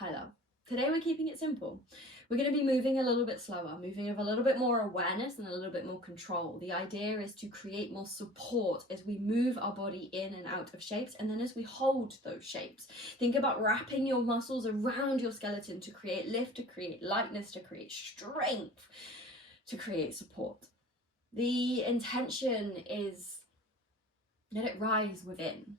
Hi love. Today we're keeping it simple. We're going to be moving a little bit slower, moving with a little bit more awareness and a little bit more control. The idea is to create more support as we move our body in and out of shapes, and then as we hold those shapes. Think about wrapping your muscles around your skeleton to create lift, to create lightness, to create strength, to create support. The intention is let it rise within.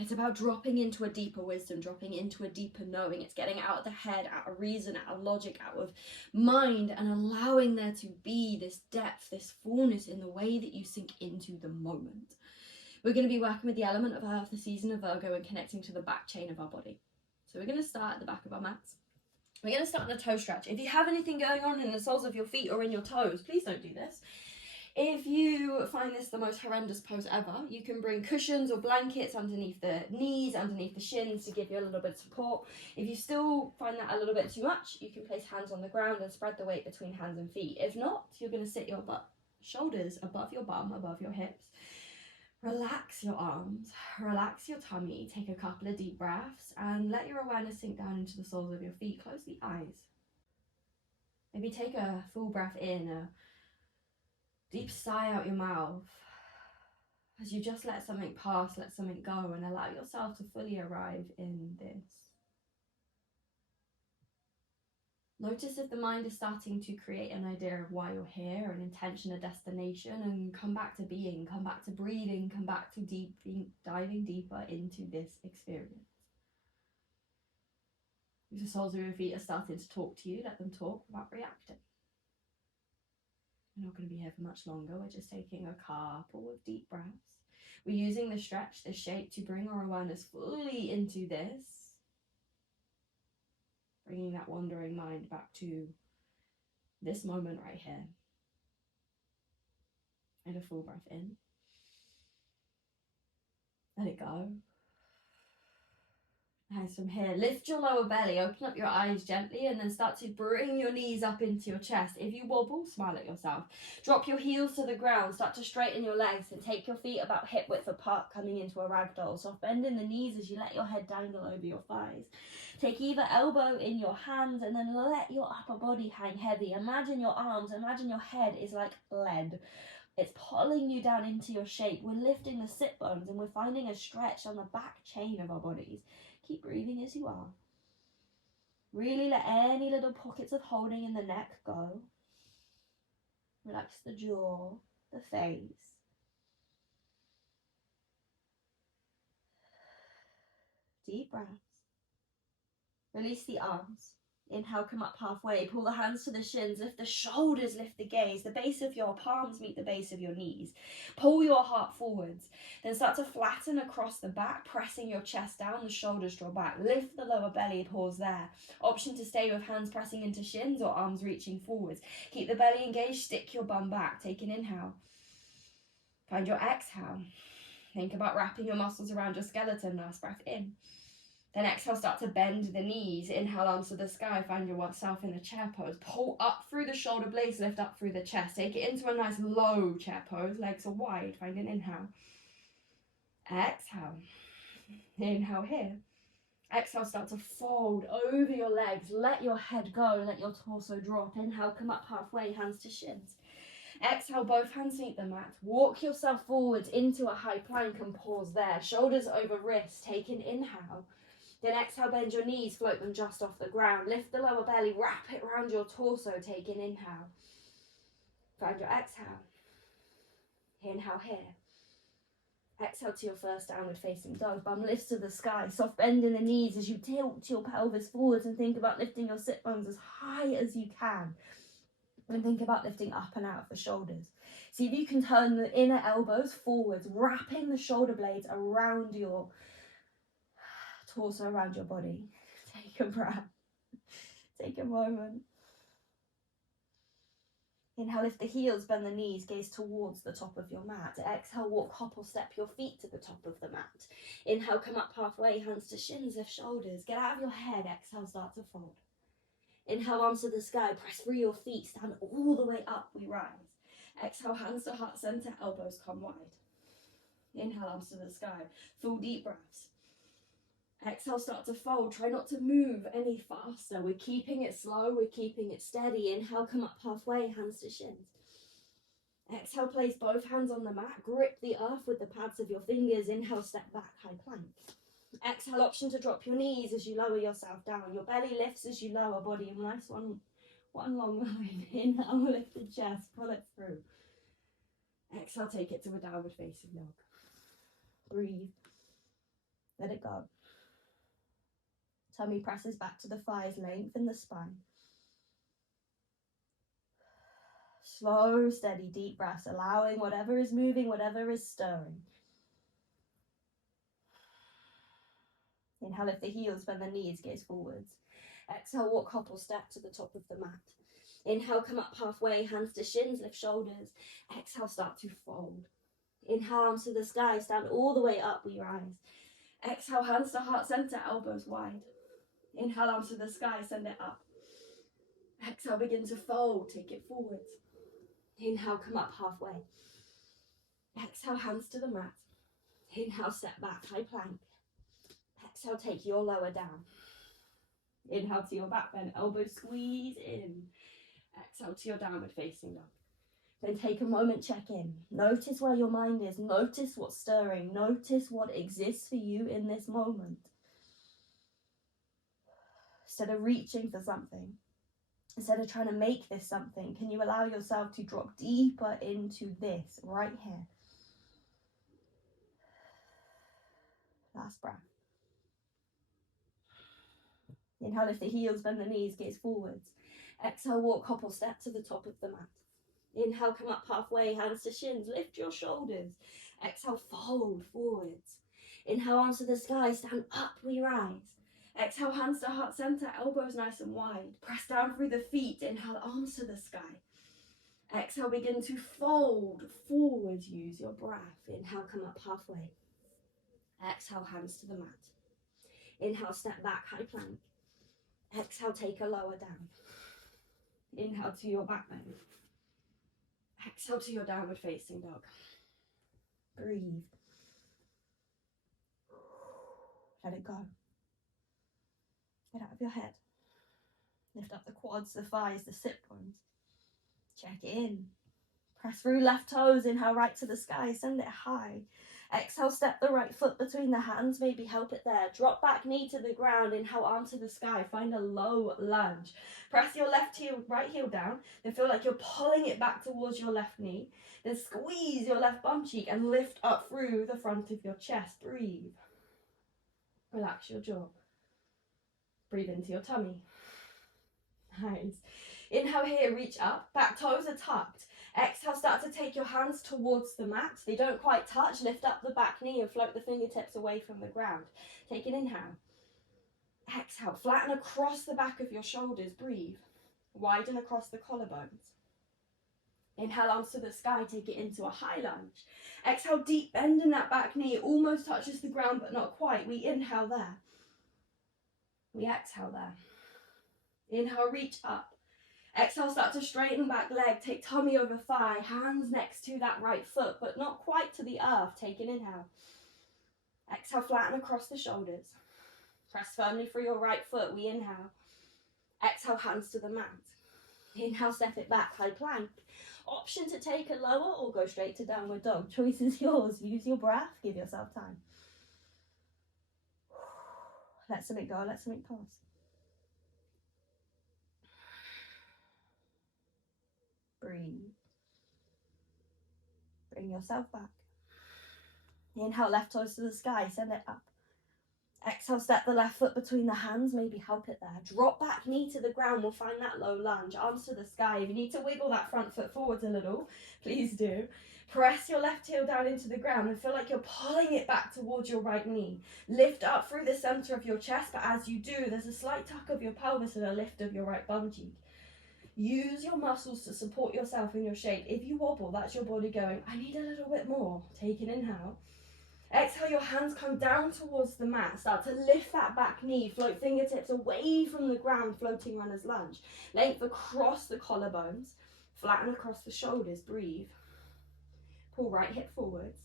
It's about dropping into a deeper wisdom, dropping into a deeper knowing. It's getting out of the head, out of reason, out of logic, out of mind, and allowing there to be this depth, this fullness in the way that you sink into the moment. We're going to be working with the element of Earth, the season of Virgo, and connecting to the back chain of our body. So we're going to start at the back of our mats. We're going to start in a toe stretch. If you have anything going on in the soles of your feet or in your toes, please don't do this. If you find this the most horrendous pose ever, you can bring cushions or blankets underneath the knees, underneath the shins to give you a little bit of support. If you still find that a little bit too much, you can place hands on the ground and spread the weight between hands and feet. If not, you're going to sit your shoulders above your bum, above your hips. Relax your arms, relax your tummy, take a couple of deep breaths and let your awareness sink down into the soles of your feet. Close the eyes. Maybe take a full breath in, a deep sigh out your mouth as you just let something pass, let something go, and allow yourself to fully arrive in this. Notice if the mind is starting to create an idea of why you're here, an intention, a destination, and come back to being, come back to breathing, come back to diving deeper into this experience. If the soles of your feet are starting to talk to you, let them talk without reacting. We're not going to be here for much longer. We're just taking a couple of deep breaths. We're using the stretch, the shape, to bring our awareness fully into this. Bringing that wandering mind back to this moment right here. And a full breath in. Let it go. Nice. From here, lift your lower belly, open up your eyes gently, and then start to bring your knees up into your chest. If you wobble, smile at yourself. Drop your heels to the ground, start to straighten your legs, and take your feet about hip width apart, coming into a ragdoll. Soft bend in the knees as you let your head dangle over your thighs. Take either elbow in your hands, and then let your upper body hang heavy. Imagine your arms, imagine your head is like lead. It's pulling you down into your shape. We're lifting the sit bones, and we're finding a stretch on the back chain of our bodies. Keep breathing as you are. Really let any little pockets of holding in the neck go. Relax the jaw, the face. Deep breaths. Release the arms. Inhale, come up halfway. Pull the hands to the shins. Lift the shoulders, lift the gaze. The base of your palms meet the base of your knees. Pull your heart forwards. Then start to flatten across the back, pressing your chest down, the shoulders draw back. Lift the lower belly, pause there. Option to stay with hands pressing into shins or arms reaching forwards. Keep the belly engaged, stick your bum back. Take an inhale. Find your exhale. Think about wrapping your muscles around your skeleton. Last breath in. Then exhale, start to bend the knees. Inhale, arms to the sky. Find yourself in a chair pose. Pull up through the shoulder blades, lift up through the chest. Take it into a nice low chair pose. Legs are wide. Find an inhale. Exhale. Inhale here. Exhale, start to fold over your legs. Let your head go. Let your torso drop. Inhale, come up halfway, hands to shins. Exhale, both hands meet the mat. Walk yourself forwards into a high plank and pause there. Shoulders over wrists. Take an inhale. Then exhale, bend your knees, float them just off the ground. Lift the lower belly, wrap it around your torso. Take an inhale. Find your exhale. Inhale here. Exhale to your first downward facing dog. Bum lifts to the sky. Soft bend in the knees as you tilt your pelvis forwards and think about lifting your sit bones as high as you can. And think about lifting up and out of the shoulders. See if you can turn the inner elbows forwards, wrapping the shoulder blades around your torso, around your body. Take a breath. Take a moment. Inhale, lift the heels, bend the knees, gaze towards the top of your mat. Exhale, walk, hop or step your feet to the top of the mat. Inhale, come up halfway, hands to shins, lift shoulders. Get out of your head, exhale, start to fold. Inhale, arms to the sky, press through your feet, stand all the way up, we rise. Exhale, hands to heart center, elbows come wide. Inhale, arms to the sky, full deep breaths. Exhale, start to fold. Try not to move any faster. We're keeping it slow. We're keeping it steady. Inhale, come up halfway, hands to shins. Exhale, place both hands on the mat. Grip the earth with the pads of your fingers. Inhale, step back, high plank. Exhale, option to drop your knees as you lower yourself down. Your belly lifts as you lower, body in nice one long line. Inhale, lift the chest, pull it through. Exhale, take it to a downward facing dog. Breathe. Let it go. Tummy presses back to the thighs, lengthen the spine. Slow, steady, deep breaths, allowing whatever is moving, whatever is stirring. Inhale, lift the heels, bend the knees, gaze forwards. Exhale, walk hop or step to the top of the mat. Inhale, come up halfway, hands to shins, lift shoulders. Exhale, start to fold. Inhale, arms to the sky, stand all the way up, we rise. Exhale, hands to heart center, elbows wide. Inhale, arms to the sky, send it up. Exhale, begin to fold, take it forwards. Inhale, come up halfway. Exhale, hands to the mat. Inhale, step back, high plank. Exhale, take your lower down. Inhale to your back bend, elbows squeeze in. Exhale to your downward facing dog. Then take a moment, check in. Notice where your mind is. Notice what's stirring. Notice what exists for you in this moment. Instead of reaching for something, instead of trying to make this something, can you allow yourself to drop deeper into this right here? Last breath. Inhale, lift the heels, bend the knees, gaze forwards. Exhale, walk hop or step to the top of the mat. Inhale, come up halfway, hands to shins, lift your shoulders. Exhale, fold forwards. Inhale, arms to the sky, stand up, we rise. Exhale, hands to heart center, elbows nice and wide. Press down through the feet, inhale, arms to the sky. Exhale, begin to fold forward, use your breath. Inhale, come up halfway. Exhale, hands to the mat. Inhale, step back, high plank. Exhale, take a lower down. Inhale to your back bend. Exhale to your downward facing dog. Breathe. Let it go. Get out of your head. Lift up the quads, the thighs, the sit bones. Check in. Press through left toes. Inhale, right to the sky. Send it high. Exhale, step the right foot between the hands. Maybe help it there. Drop back knee to the ground. Inhale, arm to the sky. Find a low lunge. Press your left heel, right heel down. Then feel like you're pulling it back towards your left knee. Then squeeze your left bum cheek and lift up through the front of your chest. Breathe. Relax your jaw. Breathe into your tummy. Nice. Inhale here, reach up. Back toes are tucked. Exhale, start to take your hands towards the mat. They don't quite touch. Lift up the back knee and float the fingertips away from the ground. Take an inhale. Exhale, flatten across the back of your shoulders. Breathe. Widen across the collarbones. Inhale, arms to the sky. Take it into a high lunge. Exhale, deep bend in that back knee. It almost touches the ground, but not quite. We inhale there. We exhale there. Inhale, reach up. Exhale, start to straighten back leg. Take tummy over thigh. Hands next to that right foot, but not quite to the earth. Take an inhale. Exhale, flatten across the shoulders. Press firmly through your right foot. We inhale. Exhale, hands to the mat. Inhale, step it back, high plank. Option to take a lower or go straight to downward dog. Choice is yours. Use your breath. Give yourself time. Let something go. Let something pass. Breathe. Bring yourself back. Inhale, left toes to the sky. Send it up. Exhale, step the left foot between the hands. Maybe help it there. Drop back knee to the ground. We'll find that low lunge. Arms to the sky. If you need to wiggle that front foot forwards a little, please do. Press your left heel down into the ground and feel like you're pulling it back towards your right knee. Lift up through the center of your chest, but as you do, there's a slight tuck of your pelvis and a lift of your right bum cheek. Use your muscles to support yourself in your shape. If you wobble, that's your body going, I need a little bit more. Take an inhale. Exhale, your hands come down towards the mat. Start to lift that back knee. Float fingertips away from the ground, floating runner's lunge. Length across the collarbones. Flatten across the shoulders. Breathe. Pull right hip forwards.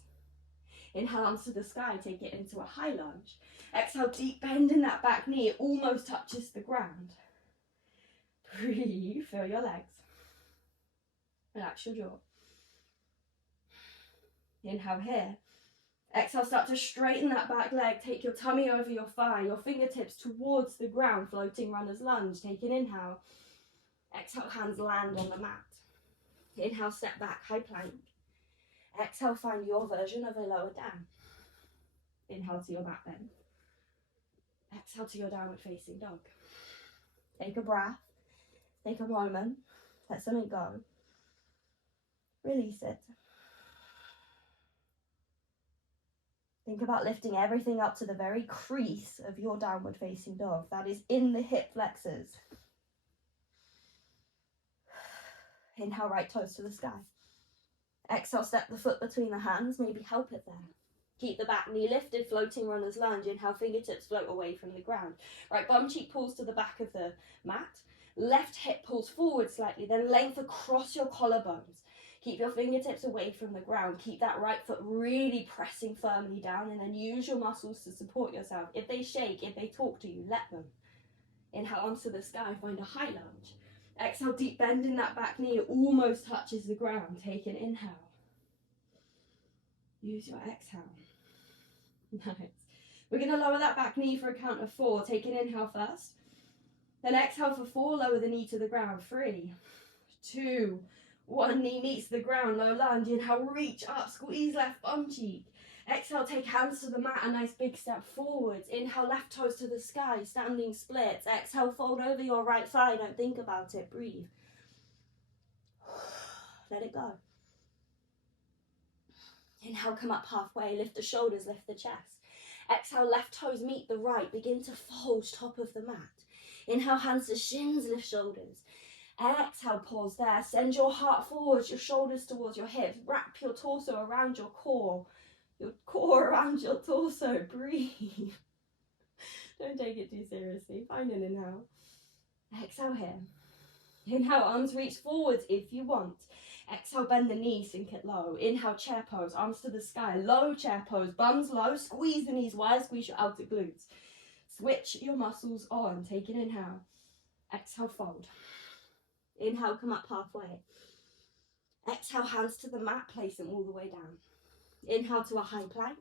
Inhale, arms to the sky, take it into a high lunge. Exhale, deep bend in that back knee, it almost touches the ground. Breathe, feel your legs. Relax your jaw. Inhale here. Exhale, start to straighten that back leg. Take your tummy over your thigh, your fingertips towards the ground, floating runner's lunge. Take an inhale. Exhale, hands land on the mat. Inhale, step back, high plank. Exhale, find your version of a lower down. Inhale to your back bend. Exhale to your downward facing dog. Take a breath. Take a moment. Let something go. Release it. Think about lifting everything up to the very crease of your downward facing dog. That is in the hip flexors. Inhale, right toes to the sky. Exhale, step the foot between the hands, maybe help it there. Keep the back knee lifted, floating runner's lunge. Inhale, fingertips float away from the ground. Right bum cheek pulls to the back of the mat. Left hip pulls forward slightly, then length across your collarbones. Keep your fingertips away from the ground. Keep that right foot really pressing firmly down, and then use your muscles to support yourself. If they shake, if they talk to you, let them. Inhale, arms to the sky, find a high lunge. Exhale, deep bend in that back knee, it almost touches the ground. Take an inhale. Use your exhale. Nice. We're going to lower that back knee for a count of 4. Take an inhale first. Then exhale for 4, lower the knee to the ground. 3, 2, 1, knee meets the ground, low lunge. Inhale, reach up, squeeze left bum cheek. Exhale, take hands to the mat, a nice big step forwards. Inhale, left toes to the sky, standing splits. Exhale, fold over your right thigh, don't think about it, breathe. Let it go. Inhale, come up halfway, lift the shoulders, lift the chest. Exhale, left toes meet the right, begin to fold top of the mat. Inhale, hands to shins, lift shoulders. Exhale, pause there, send your heart forwards, your shoulders towards your hips, wrap your torso around your core around your torso, breathe. Don't take it too seriously, find an inhale. Exhale here. Inhale, arms reach forwards if you want. Exhale, bend the knees, sink it low. Inhale, chair pose, arms to the sky, low chair pose, bums low, squeeze the knees wide, squeeze your outer glutes. Switch your muscles on, take an inhale. Exhale, fold. Inhale, come up halfway. Exhale, hands to the mat, place them all the way down. Inhale to a high plank.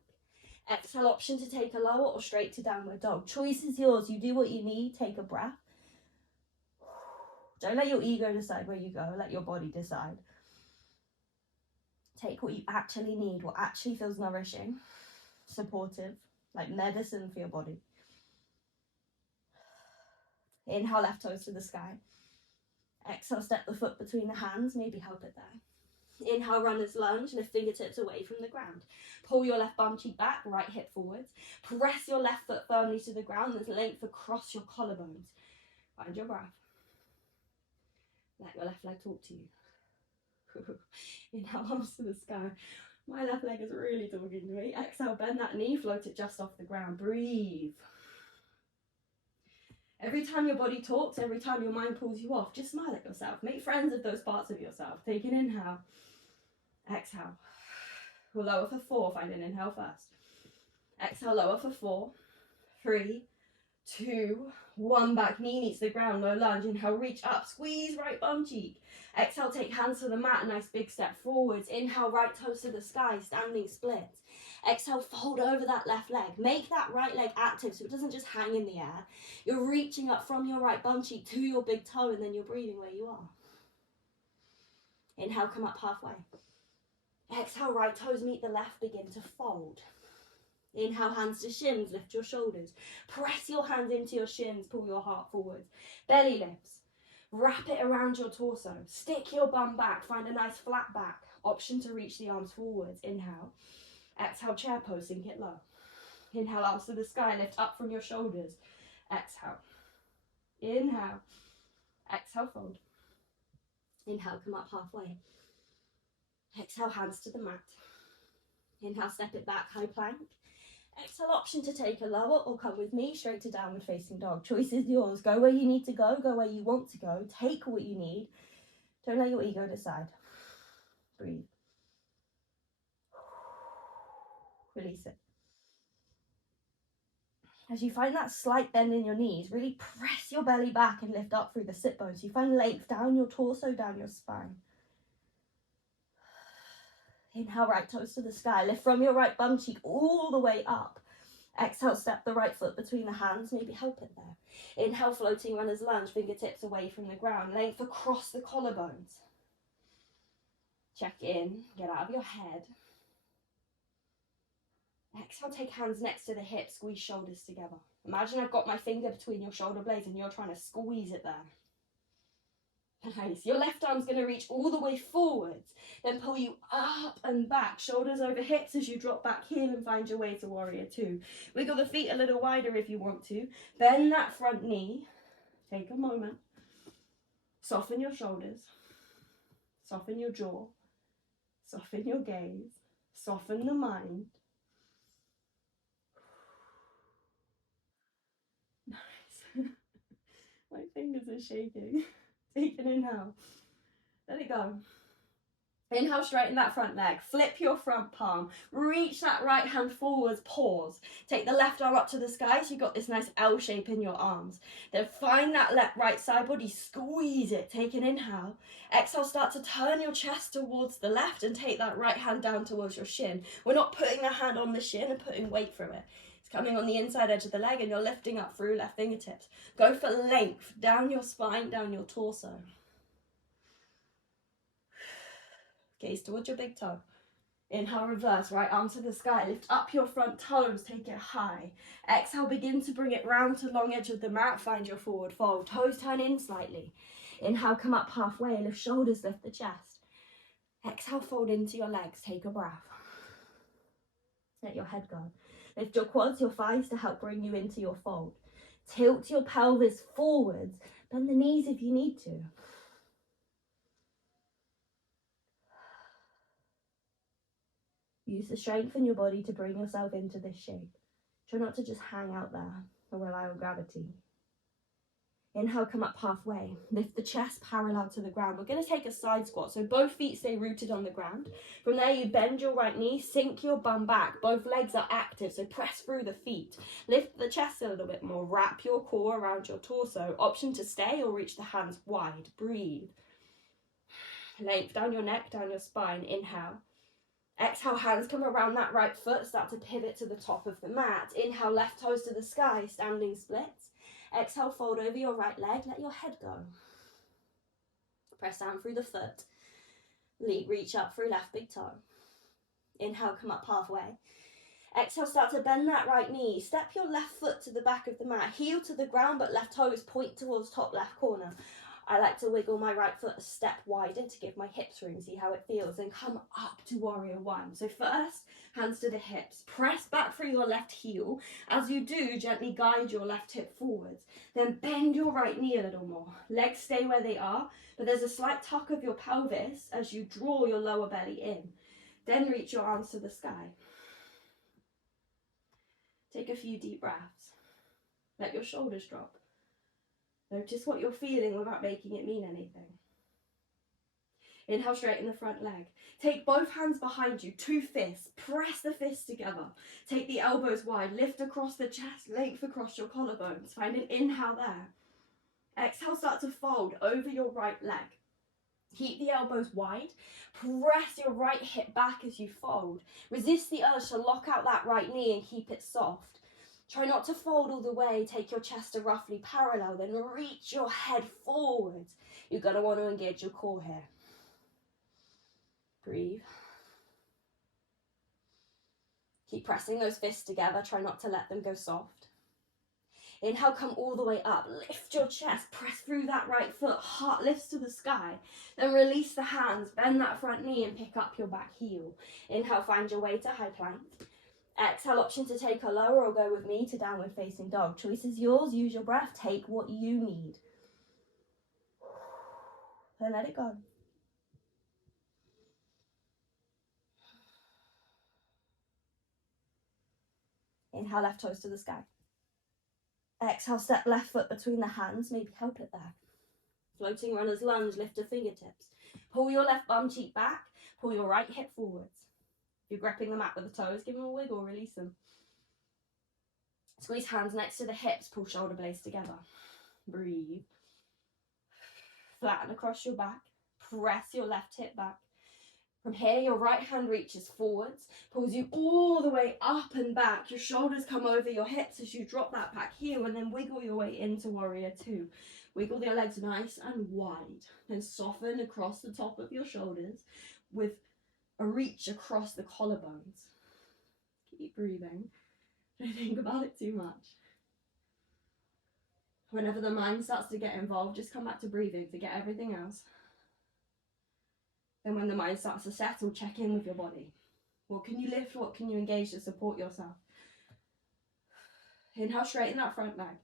Exhale, option to take a lower or straight to downward dog. Choice is yours, you do what you need, take a breath. Don't let your ego decide where you go, let your body decide. Take what you actually need, what actually feels nourishing, supportive, like medicine for your body. Inhale, left toes to the sky. Exhale, step the foot between the hands, maybe help it there. Inhale, runner's lunge, lift fingertips away from the ground. Pull your left bum cheek back, right hip forwards. Press your left foot firmly to the ground, there's length across your collarbones. Find your breath. Let your left leg talk to you. Inhale, arms to the sky. My left leg is really talking to me. Exhale, bend that knee, float it just off the ground. Breathe. Every time your body talks, every time your mind pulls you off, just smile at yourself. Make friends of those parts of yourself. Take an inhale. Exhale. We'll lower for 4. Find an inhale first. Exhale, lower for 4. 3, 2, 1. Back knee meets the ground, low lunge. Inhale, reach up, squeeze right bum cheek. Exhale, take hands to the mat, a nice big step forwards. Inhale, right toes to the sky, standing splits. Exhale, fold over that left leg. Make that right leg active so it doesn't just hang in the air. You're reaching up from your right bum cheek to your big toe, and then you're breathing where you are. Inhale, come up halfway. Exhale, right toes meet the left, begin to fold. Inhale, hands to shins, lift your shoulders. Press your hands into your shins, pull your heart forwards. Belly lifts. Wrap it around your torso. Stick your bum back, find a nice flat back. Option to reach the arms forwards. Inhale. Exhale, chair pose, sink it low. Inhale, arms to the sky, lift up from your shoulders. Exhale. Inhale. Exhale, fold. Inhale, come up halfway. Exhale, hands to the mat. Inhale, step it back, high plank. Exhale, option to take a lower or come with me straight to downward facing dog. Choice is yours. Go where you need to go where you want to go. Take what you need. Don't let your ego decide. Breathe. Release it. As you find that slight bend in your knees, really press your belly back and lift up through the sit bones. You find length down your torso, down your spine. Inhale, right toes to the sky. Lift from your right bum cheek all the way up. Exhale, step the right foot between the hands, maybe help it there. Inhale, floating runner's lunge, fingertips away from the ground, length across the collarbones. Check in, get out of your head. Exhale, take hands next to the hips, squeeze shoulders together. Imagine I've got my finger between your shoulder blades and you're trying to squeeze it there. Nice. Your left arm's going to reach all the way forwards, then pull you up and back, shoulders over hips as you drop back, heel and find your way to warrior two. Wiggle the feet a little wider if you want to. Bend that front knee. Take a moment. Soften your shoulders. Soften your jaw. Soften your gaze. Soften the mind. Nice. My fingers are shaking. Take an inhale. Let it go. Inhale, straighten that front leg. Flip your front palm. Reach that right hand forwards. Pause. Take the left arm up to the sky so you've got this nice L shape in your arms. Then find that right side body. Squeeze it. Take an inhale. Exhale, start to turn your chest towards the left and take that right hand down towards your shin. We're not putting the hand on the shin and putting weight through it. It's coming on the inside edge of the leg and you're lifting up through left fingertips. Go for length. Down your spine, down your torso. Gaze towards your big toe. Inhale, reverse, right arm to the sky. Lift up your front toes, take it high. Exhale, begin to bring it round to long edge of the mat. Find your forward fold. Toes turn in slightly. Inhale, come up halfway. Lift shoulders, lift the chest. Exhale, fold into your legs. Take a breath. Let your head go. Lift your quads, your thighs to help bring you into your fold. Tilt your pelvis forwards. Bend the knees if you need to. Use the strength in your body to bring yourself into this shape. Try not to just hang out there or rely on gravity. Inhale, come up halfway. Lift the chest parallel to the ground. We're going to take a side squat, so both feet stay rooted on the ground. From there, you bend your right knee, sink your bum back. Both legs are active, so press through the feet. Lift the chest a little bit more. Wrap your core around your torso. Option to stay or reach the hands wide. Breathe. Length down your neck, down your spine. Inhale. Exhale, hands come around that right foot, start to pivot to the top of the mat. Inhale, left toes to the sky, standing splits. Exhale, fold over your right leg, let your head go. Press down through the foot. Reach up through left big toe. Inhale, come up halfway. Exhale, start to bend that right knee. Step your left foot to the back of the mat. Heel to the ground, but left toes point towards top left corner. I like to wiggle my right foot a step wider to give my hips room, see how it feels, and come up to warrior one. So first, hands to the hips. Press back through your left heel. As you do, gently guide your left hip forwards. Then bend your right knee a little more. Legs stay where they are, but there's a slight tuck of your pelvis as you draw your lower belly in. Then reach your arms to the sky. Take a few deep breaths. Let your shoulders drop. Notice what you're feeling without making it mean anything. Inhale, straighten the front leg. Take both hands behind you, two fists. Press the fists together. Take the elbows wide. Lift across the chest, length across your collarbones. Find an inhale there. Exhale, start to fold over your right leg. Keep the elbows wide. Press your right hip back as you fold. Resist the urge to lock out that right knee and keep it soft. Try not to fold all the way. Take your chest to roughly parallel, then reach your head forwards. You're going to want to engage your core here. Breathe. Keep pressing those fists together. Try not to let them go soft. Inhale, come all the way up. Lift your chest. Press through that right foot. Heart lifts to the sky. Then release the hands. Bend that front knee and pick up your back heel. Inhale, find your way to high plank. Exhale, option to take a lower or go with me to downward facing dog. Choice is yours. Use your breath. Take what you need. Then let it go. Inhale, left toes to the sky. Exhale, step left foot between the hands. Maybe help it there. Floating runner's lunge, lift the fingertips. Pull your left bum cheek back. Pull your right hip forwards. If you're gripping the mat with the toes, give them a wiggle, release them. Squeeze hands next to the hips, pull shoulder blades together. Breathe. Flatten across your back. Press your left hip back. From here, your right hand reaches forwards, pulls you all the way up and back. Your shoulders come over your hips as you drop that back heel, and then wiggle your way into warrior two. Wiggle your legs nice and wide. Then soften across the top of your shoulders with a reach across the collarbones. Keep breathing. Don't think about it too much. Whenever the mind starts to get involved, just come back to breathing. Forget everything else. Then when the mind starts to settle, check in with your body. What can you lift? What can you engage to support yourself? Inhale, straighten that front leg.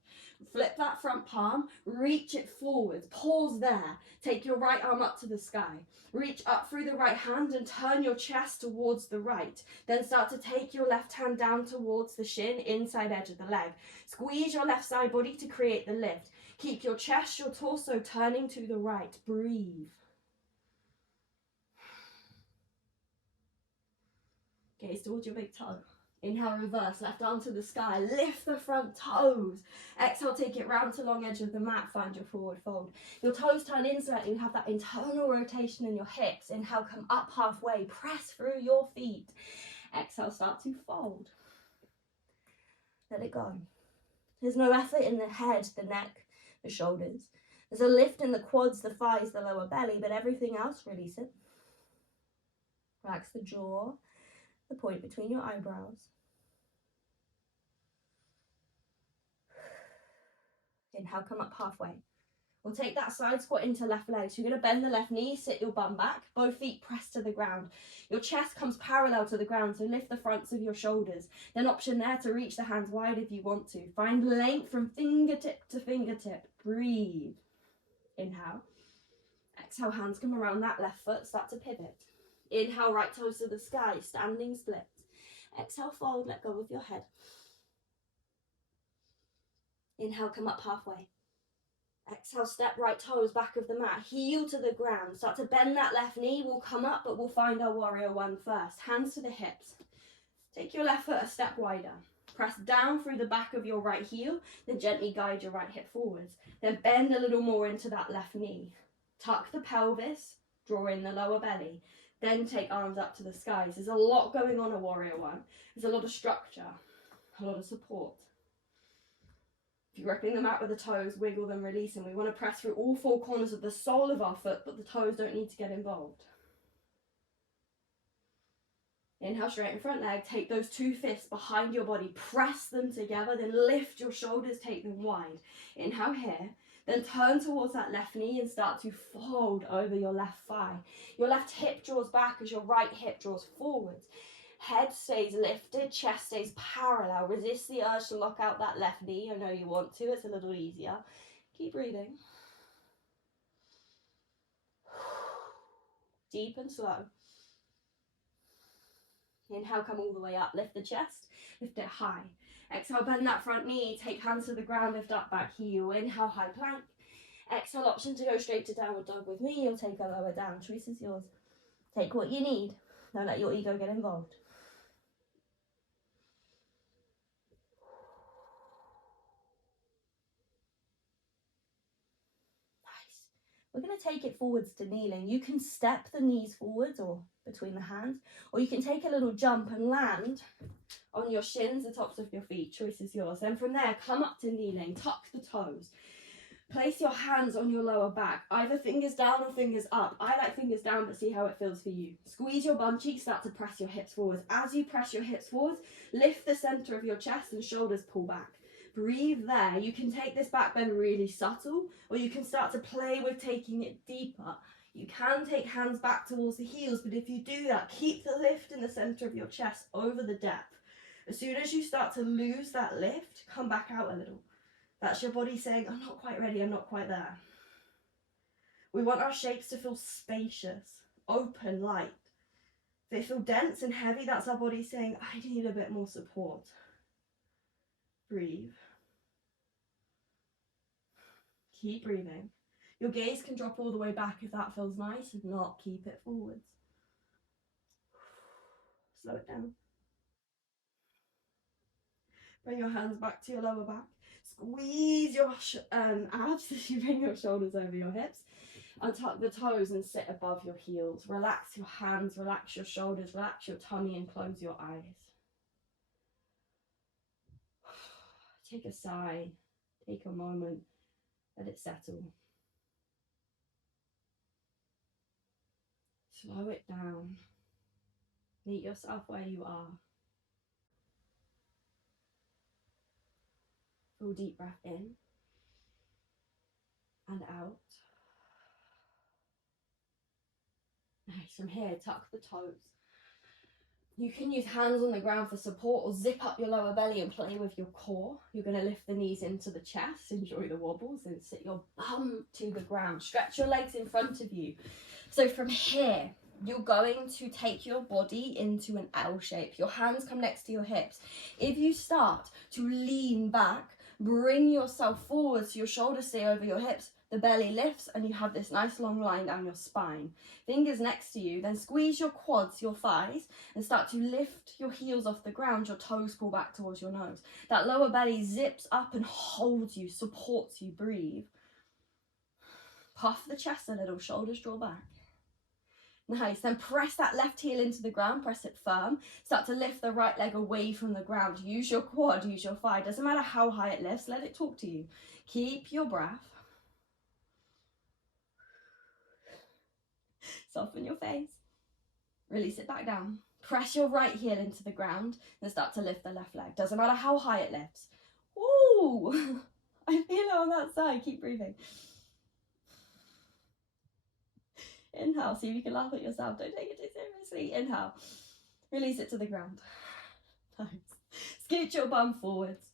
Flip that front palm, reach it forwards. Pause there. Take your right arm up to the sky. Reach up through the right hand and turn your chest towards the right. Then start to take your left hand down towards the shin, inside edge of the leg. Squeeze your left side body to create the lift. Keep your chest, your torso turning to the right. Breathe. Gaze towards your big toe. Inhale, reverse, left arm to the sky, lift the front toes. Exhale, take it round to long edge of the mat, find your forward fold. Your toes turn in slightly, you have that internal rotation in your hips. Inhale, come up halfway, press through your feet. Exhale, start to fold. Let it go. There's no effort in the head, the neck, the shoulders. There's a lift in the quads, the thighs, the lower belly, but everything else, release it. Relax the jaw, the point between your eyebrows. Inhale, come up halfway. We'll take that side squat into left leg. So you're going to bend the left knee, sit your bum back, both feet press to the ground. Your chest comes parallel to the ground, so lift the fronts of your shoulders. Then option there to reach the hands wide if you want to. Find length from fingertip to fingertip. Breathe. Inhale. Exhale, hands come around that left foot, start to pivot. Inhale, right toes to the sky, standing split. Exhale, fold, let go of your head. Inhale, come up halfway. Exhale, step right toes back of the mat, heel to the ground. Start to bend that left knee. We'll come up, but we'll find our warrior one first. Hands to the hips. Take your left foot a step wider. Press down through the back of your right heel, then gently guide your right hip forwards. Then bend a little more into that left knee. Tuck the pelvis, draw in the lower belly. Then take arms up to the skies. There's a lot going on a warrior one. There's a lot of structure, a lot of support. If you're gripping the mat with the toes, wiggle them, release them. We want to press through all four corners of the sole of our foot, but the toes don't need to get involved. Inhale, straighten front leg. Take those two fists behind your body. Press them together. Then lift your shoulders. Take them wide. Inhale here. Then turn towards that left knee and start to fold over your left thigh. Your left hip draws back as your right hip draws forwards. Head stays lifted, chest stays parallel. Resist the urge to lock out that left knee. I know you want to, it's a little easier. Keep breathing. Deep and slow. Inhale, come all the way up. Lift the chest, lift it high. Exhale, bend that front knee. Take hands to the ground, lift up, back heel. Inhale, high plank. Exhale, option to go straight to downward dog with me. You'll take a lower down. Choice is yours. Take what you need. Don't let your ego get involved. We're going to take it forwards to kneeling. You can step the knees forwards or between the hands, or you can take a little jump and land on your shins, the tops of your feet. Choice is yours. Then from there, come up to kneeling, tuck the toes. Place your hands on your lower back, either fingers down or fingers up. I like fingers down, but see how it feels for you. Squeeze your bum cheeks, start to press your hips forwards. As you press your hips forwards, lift the center of your chest and shoulders pull back. Breathe there. You can take this back bend really subtle, or you can start to play with taking it deeper. You can take hands back towards the heels, but if you do that, keep the lift in the center of your chest over the depth. As soon as you start to lose that lift, come back out a little. That's your body saying, I'm not quite ready, I'm not quite there. We want our shapes to feel spacious, open, light. If they feel dense and heavy, that's our body saying, I need a bit more support. Breathe. Keep breathing. Your gaze can drop all the way back if that feels nice. If not, keep it forwards. Slow it down. Bring your hands back to your lower back. Squeeze your abs as you bring your shoulders over your hips. Untuck the toes and sit above your heels. Relax your hands, relax your shoulders, relax your tummy and close your eyes. Take a sigh, take a moment, let it settle. Slow it down. Meet yourself where you are. Full deep breath in and out. Nice. From here, tuck the toes. You can use hands on the ground for support or zip up your lower belly and play with your core. You're going to lift the knees into the chest, enjoy the wobbles, and sit your bum to the ground. Stretch your legs in front of you. So from here, you're going to take your body into an L shape. Your hands come next to your hips. If you start to lean back, bring yourself forward so your shoulders stay over your hips, the belly lifts and you have this nice long line down your spine. Fingers next to you, then squeeze your quads, your thighs, and start to lift your heels off the ground. Your toes pull back towards your nose. That lower belly zips up and holds you, supports you. Breathe. Puff the chest a little, shoulders draw back. Nice, then press that left heel into the ground, press it firm. Start to lift the right leg away from the ground. Use your quad, use your thigh. Doesn't matter how high it lifts, let it talk to you. Keep your breath. Soften your face. Release it back down. Press your right heel into the ground, then start to lift the left leg. Doesn't matter how high it lifts. Ooh, I feel it on that side. Keep breathing. Inhale, see if you can laugh at yourself. Don't take it too seriously. Inhale. Release it to the ground. Nice. Scoot your bum forwards.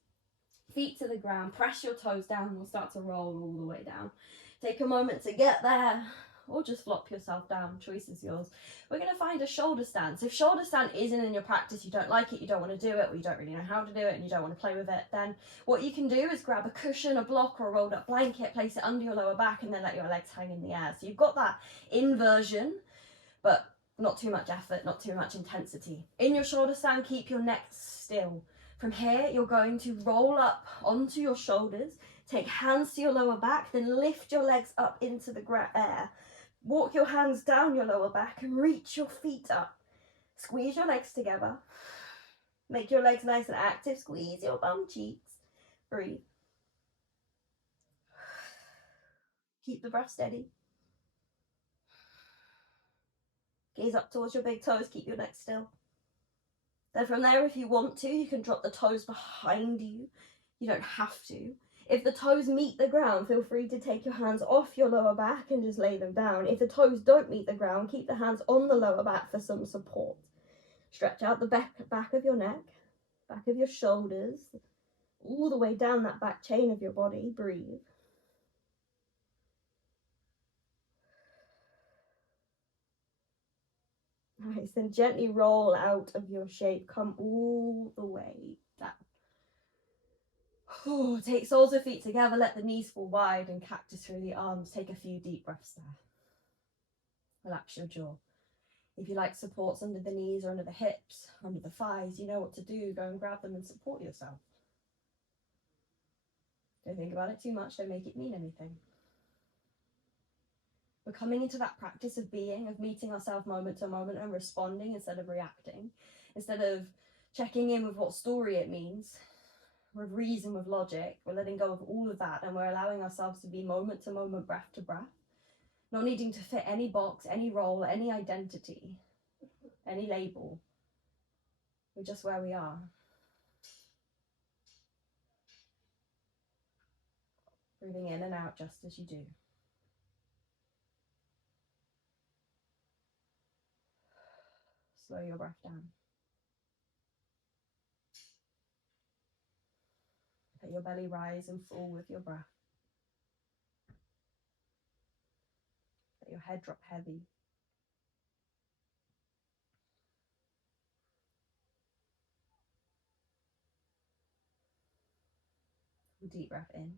Feet to the ground. Press your toes down. We'll start to roll all the way down. Take a moment to get there, or just flop yourself down. Choice is yours. We're going to find a shoulder stand. So if shoulder stand isn't in your practice, you don't like it, you don't want to do it, or you don't really know how to do it and you don't want to play with it, then what you can do is grab a cushion, a block, or a rolled up blanket, place it under your lower back, and then let your legs hang in the air. So you've got that inversion, but not too much effort, not too much intensity. In your shoulder stand, keep your neck still. From here, you're going to roll up onto your shoulders, take hands to your lower back, then lift your legs up into the air. Walk your hands down your lower back and reach your feet up. Squeeze your legs together. Make your legs nice and active. Squeeze your bum cheeks. Breathe. Keep the breath steady. Gaze up towards your big toes. Keep your neck still. Then from there, if you want to, you can drop the toes behind you. You don't have to. If the toes meet the ground, feel free to take your hands off your lower back and just lay them down. If the toes don't meet the ground, keep the hands on the lower back for some support. Stretch out the back of your neck, back of your shoulders, all the way down that back chain of your body. Breathe. Nice, then gently roll out of your shape. Come all the way down. Oh, take soles of feet together, let the knees fall wide and cactus through the arms. Take a few deep breaths there. Relax your jaw. If you like supports under the knees or under the hips, under the thighs, you know what to do. Go and grab them and support yourself. Don't think about it too much, don't make it mean anything. We're coming into that practice of being, of meeting ourselves moment to moment and responding instead of reacting. Instead of checking in with what story it means, with reason, with logic, we're letting go of all of that and we're allowing ourselves to be moment to moment, breath to breath. Not needing to fit any box, any role, any identity, any label. We're just where we are. Breathing in and out just as you do. Slow your breath down. Let your belly rise and fall with your breath. Let your head drop heavy. Deep breath in.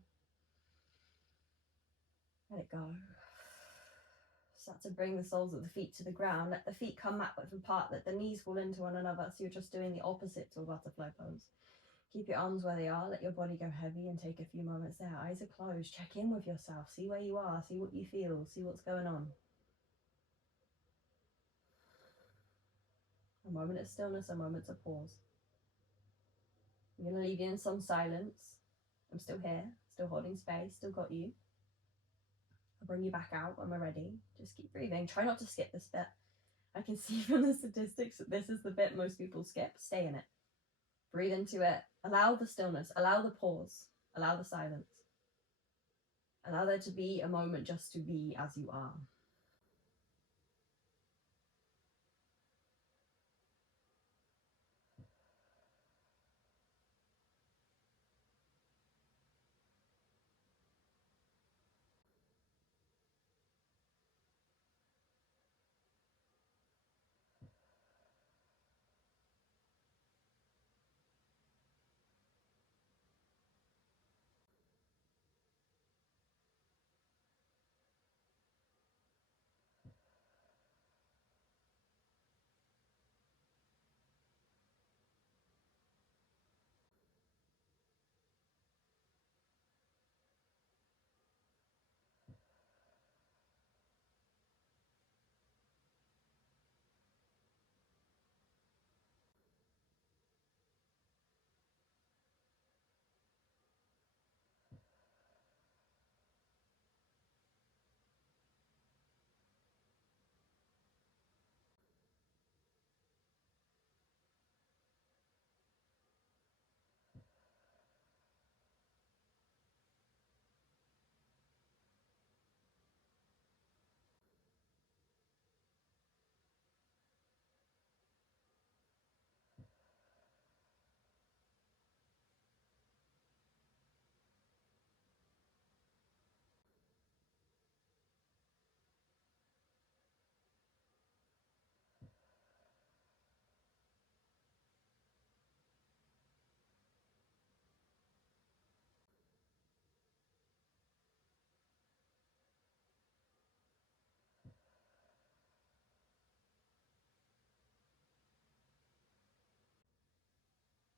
Let it go. Start to bring the soles of the feet to the ground. Let the feet come backward apart. Let the knees fall into one another. So you're just doing the opposite to a butterfly pose. Keep your arms where they are. Let your body go heavy and take a few moments there. Eyes are closed. Check in with yourself. See where you are. See what you feel. See what's going on. A moment of stillness, a moment to pause. I'm going to leave you in some silence. I'm still here, still holding space, still got you. I'll bring you back out when we're ready. Just keep breathing. Try not to skip this bit. I can see from the statistics that this is the bit most people skip. Stay in it. Breathe into it. Allow the stillness. Allow the pause. Allow the silence. Allow there to be a moment just to be as you are.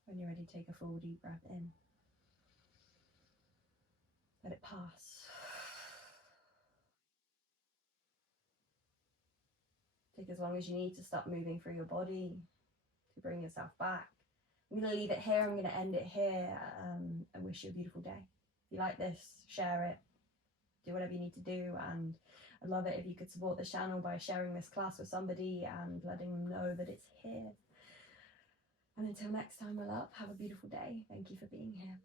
When you're ready, take a full deep breath in. Let it pass. Take as long as you need to start moving through your body to bring yourself back. I'm going to leave it here. I'm going to end it here and wish you a beautiful day. If you like this, share it. Do whatever you need to do. And I'd love it if you could support this channel by sharing this class with somebody and letting them know that it's here. And until next time, my love, have a beautiful day. Thank you for being here.